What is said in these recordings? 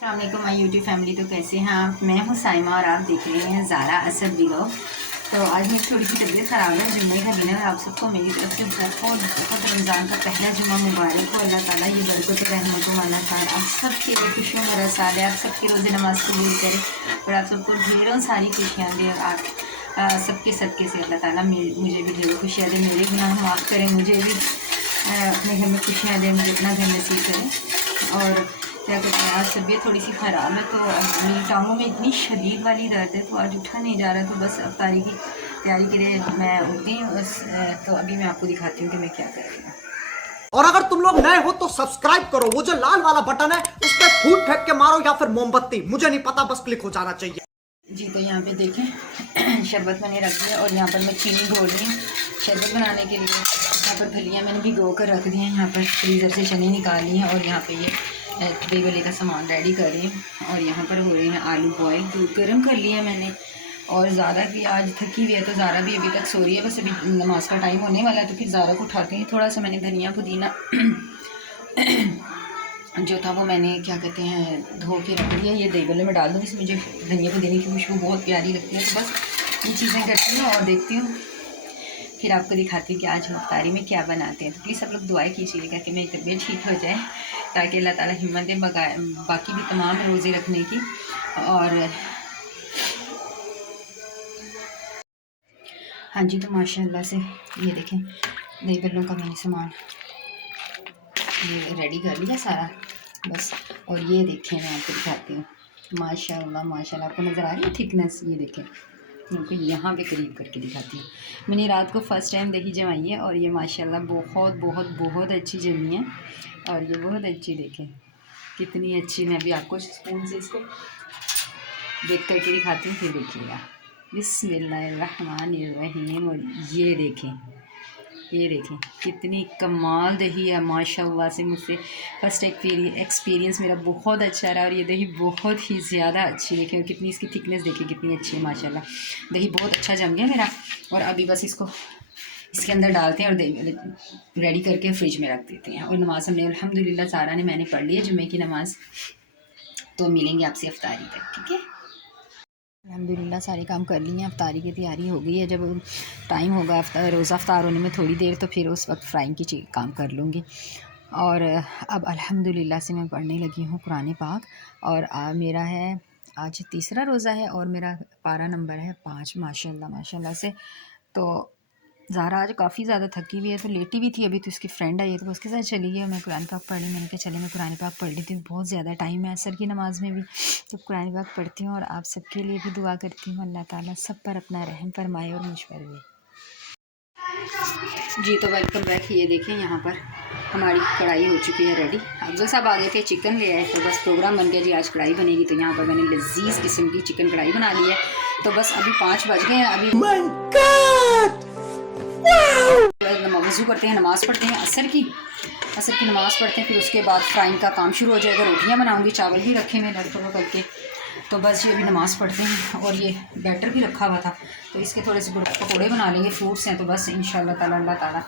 अस्सलाम वालेकुम my YouTube family. तो कैसे हैं आप? मैं हूं साइमा और आप देख रहे हैं ज़ारा असद व्लॉग। तो आज मेरी थोड़ी सी तबीयत ख़राब है। जुम्मे का दिन है। आप सबको मेरी तरफ से बहुत बहुत रमज़ान का पहला जुम्मा मुबारक हो। अल्लाह ताला ये बरकत रहमतों वाला साल आप सबके लिए खुशियों भरा साल है। आप सबके रोज़े नमाज कबूल करे और आप सबको ढेरों सारी खुशियाँ दे। और आप सबके सदक़े से अल्लाह ताला मुझे भी ढेरों खुशियाँ दे, मेरे गुनाह माफ़ करें, मुझे भी अपने घर में खुशियाँ दे, मुझे अपना घर नसीब करें। और क्या कहते हैं, आज तबीयत थोड़ी सी ख़राब है, तो मेरी टांगों में इतनी शदीद वाली दर्द है, तो आज उठा नहीं जा रहा। तो बस अफ्तारी की तैयारी के लिए मैं उठती हूँ बस। तो अभी मैं आपको दिखाती हूँ कि मैं क्या कर रही हूँ। और अगर तुम लोग नए हो तो सब्सक्राइब करो, वो जो लाल वाला बटन है उस पर फूट फेंक के मारो या फिर मोमबत्ती, मुझे नहीं पता, बस क्लिक हो जाना चाहिए। जी, तो यहाँ पे देखें शरबत मैंने रख दिया और यहाँ पर मैं चीनी घोल रही हूँ शरबत बनाने के लिए। यहाँ पर फलियाँ मैंने भिगो कर रख दी हैं, यहाँ पर फ्रीज़र से चने निकाल ली हैं और यहाँ पे ये दही वले का सामान रेडी कर रही हूँ। और यहाँ पर हो रहे हैं आलू बॉयल, दूध गर्म कर लिया मैंने। और ज़ारा भी आज थकी हुई है, तो ज़ारा भी अभी तक सो रही है। बस अभी नमाज का टाइम होने वाला है, तो फिर ज़ारा को उठाते हैं। थोड़ा सा मैंने धनिया पुदीना जो था वो मैंने क्या कहते हैं धो के रख दिया। ये दही वले में डाल दूँगी, इसमें मुझे धनिया पुदीने की खुशबू बहुत प्यारी लगती है। तो बस ये चीज़ें करती हूँ और देखती हूँ, फिर आपको दिखाती हूँ कि आज हम इफ्तारी में क्या बनाते हैं। तो प्लीज़ सब लोग दुआएं कीजिएगा कि मेरी तबीयत ठीक हो जाए, ताकि अल्लाह ताला हिम्मत दे बाकी भी तमाम रोज़े रखने की। और हाँ जी, तो माशाल्लाह से ये देखें दही वलों का मैंने सामान ये रेडी कर लिया सारा बस। और ये देखें मैं आपको दिखाती हूँ, माशाल्लाह माशाल्लाह, आपको नज़र आ रही है थिकनेस? ये देखें, क्योंकि यहाँ पे करीब करके दिखाती हूँ। मैंने रात को फ़र्स्ट टाइम दही जमाई है और ये माशाल्लाह बहुत बहुत बहुत अच्छी जमी है। और ये बहुत अच्छी, देखें कितनी अच्छी। मैं अभी आपको स्पून से इसको देख करके दिखाती हूँ, फिर देखिएगा। बिस्मिल्लाहिर्रहमानिर्रहीम। और ये देखें कितनी कमाल दही है माशाल्लाह से। मुझसे फ़र्स्ट एक्सपीरियंस मेरा बहुत अच्छा रहा और ये दही बहुत ही ज़्यादा अच्छी। देखें और कितनी इसकी थिकनेस देखें कितनी अच्छी है माशाल्लाह। दही बहुत अच्छा जम गया मेरा। और अभी बस इसको इसके अंदर डालते हैं और दही रेडी करके फ्रिज में रख देते हैं। और नमाज़ हमने अल्हम्दुलिल्लाह सारा ने मैंने पढ़ ली है जुम्मे की नमाज़। तो मिलेंगे आपसे इफ्तारी तक, ठीक है? अल्हम्दुलिल्लाह सारे काम कर लिए हैं, अफ्तारी की तैयारी हो गई है। जब टाइम होगा रोज़ा अफ्तार होने में थोड़ी देर, तो फिर उस वक्त फ्राइंग की काम कर लूँगी। और अब अल्हम्दुलिल्लाह से मैं पढ़ने लगी हूँ कुरान पाक। और मेरा है आज तीसरा रोज़ा है और मेरा पारा नंबर है 5 माशाल्लाह माशाल्लाह से। तो ज़ारा आज काफ़ी ज़्यादा थकी हुई है, तो लेटी भी थी। अभी तो उसकी फ्रेंड आई है, तो उसके साथ चली गई। मैं कुरान पाक पढ़ी, मैंने कहा चले मैं कुरान पाक पढ़ लेती हूँ। बहुत ज़्यादा टाइम है असर की नमाज़ में भी, तो कुरान पाक पढ़ती हूँ। और आप सबके लिए भी दुआ करती हूँ, अल्लाह ताला सब पर अपना रहम फरमाए और मुझ पर भी। जी, तो वेलकम बैक। ये देखें यहाँ पर हमारी कढ़ाई हो चुकी है रेडी। अफजल साहब आ गए थे, चिकन ले आए, तो बस प्रोग्राम बन गया जी आज कढ़ाई बनेगी। तो यहाँ पर मैंने लजीज़ किस्म की चिकन कढ़ाई बना ली है। तो बस अभी 5 बज गए हैं। अभी वज़ू करते हैं, नमाज़ पढ़ते हैं असर की नमाज़ पढ़ते हैं। फिर उसके बाद फ्राइंग का काम शुरू हो जाएगा। रोटियां बनाऊंगी, चावल भी रखे हुए लड़कों को करके। तो बस ये अभी नमाज़ पढ़ते हैं। और ये बैटर भी रखा हुआ था, तो इसके थोड़े से पकौड़े बना लेंगे, फ्रूट्स हैं। तो बस इंशाल्लाह ताला अल्लाह ताला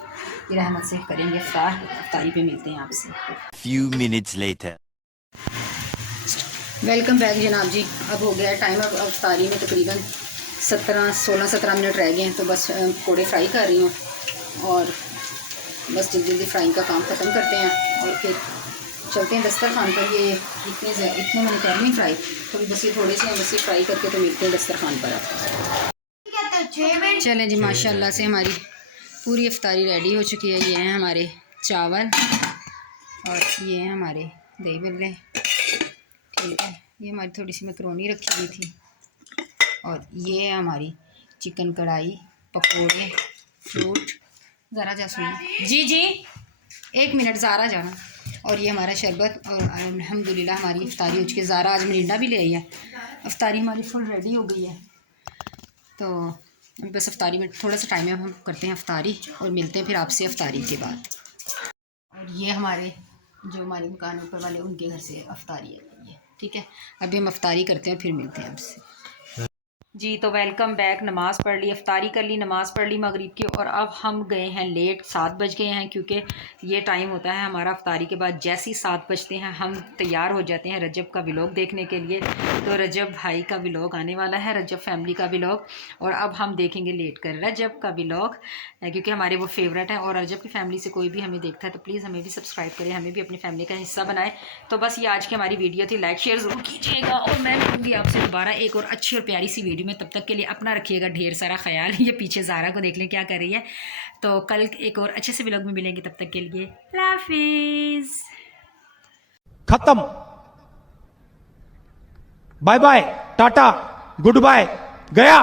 की रहमत से करेंगे इफ्तारी पे मिलते हैं आपसे। Few minutes later. Welcome back जनाब जी। अब हो गया टाइम, अब इफ्तारी में तकरीबन 16-17 मिनट रह गए हैं। तो बस पकौड़े फ्राई कर रही हूँ और बस जल्दी जल्दी फ्राइंग का काम ख़त्म करते हैं और फिर चलते हैं दस्तरखान पर। ये इतने मैंने कर ली फ्राई, तो बस ये थोड़े से हैं, बस ये फ्राई करके तो मिलते हैं दस्तरखान पर आपको। चलें जी, माशाल्लाह से हमारी पूरी इफ्तारी रेडी हो चुकी है। ये हैं हमारे चावल और ये हैं हमारे दही बल्ले, ठीक है। ये हमारी थोड़ी सी मैकरोनी रखी हुई थी और ये है हमारी चिकन कढ़ाई, पकोड़े, फ्रूट। ज़रा जा सुनो जी जी, 1 मिनट ज़ारा जाना। और ये हमारा शरबत। और अल्हम्दुलिल्लाह हमारी इफ्तारी हो चुकी है। ज़ारा आज मरिंडा भी ले आई है। इफ्तारी हमारी फुल रेडी हो गई है। तो बस इफ्तारी में थोड़ा सा टाइम है, हम करते हैं इफ्तारी और मिलते हैं फिर आपसे इफ्तारी के बाद। और ये हमारे जो हमारे दुकान ऊपर वाले उनके घर से इफ्तारी है ये, ठीक है। अभी हम इफ्तारी करते हैं फिर मिलते हैं आपसे। जी तो वेलकम बैक। नमाज़ पढ़ ली, अफ्तारी कर ली, नमाज़ पढ़ ली मगरिब की, और अब हम गए हैं लेट, 7 बज गए हैं, क्योंकि ये टाइम होता है हमारा अफ्तारी के बाद। जैसे ही 7 बजते हैं हम तैयार हो जाते हैं रजब का व्लॉग देखने के लिए। तो रजब भाई का व्लॉग आने वाला है, रजब फैमिली का व्लॉग, और अब हम देखेंगे लेट कर रजब का व्लॉग, क्योंकि हमारे वो फेवरेट है। और रजब की फैमिली से कोई भी हमें देखता है तो प्लीज़ हमें भी सब्सक्राइब करें, हमें भी अपनी फैमिली का हिस्सा बनाए। तो बस ये आज की हमारी वीडियो थी, लाइक शेयर ज़रूर कीजिएगा, और मैं मिलूँगी आपसे दोबारा एक और अच्छी और प्यारी सी वीडियो में। तब तक के लिए अपना रखिएगा ढेर सारा ख्याल। ये पीछे ज़ारा को देख लें क्या कर रही है। तो कल एक और अच्छे से व्लॉग में मिलेंगे, तब तक के लिए अल्लाह हाफिज़। खत्म। Bye bye, tata, goodbye, गया।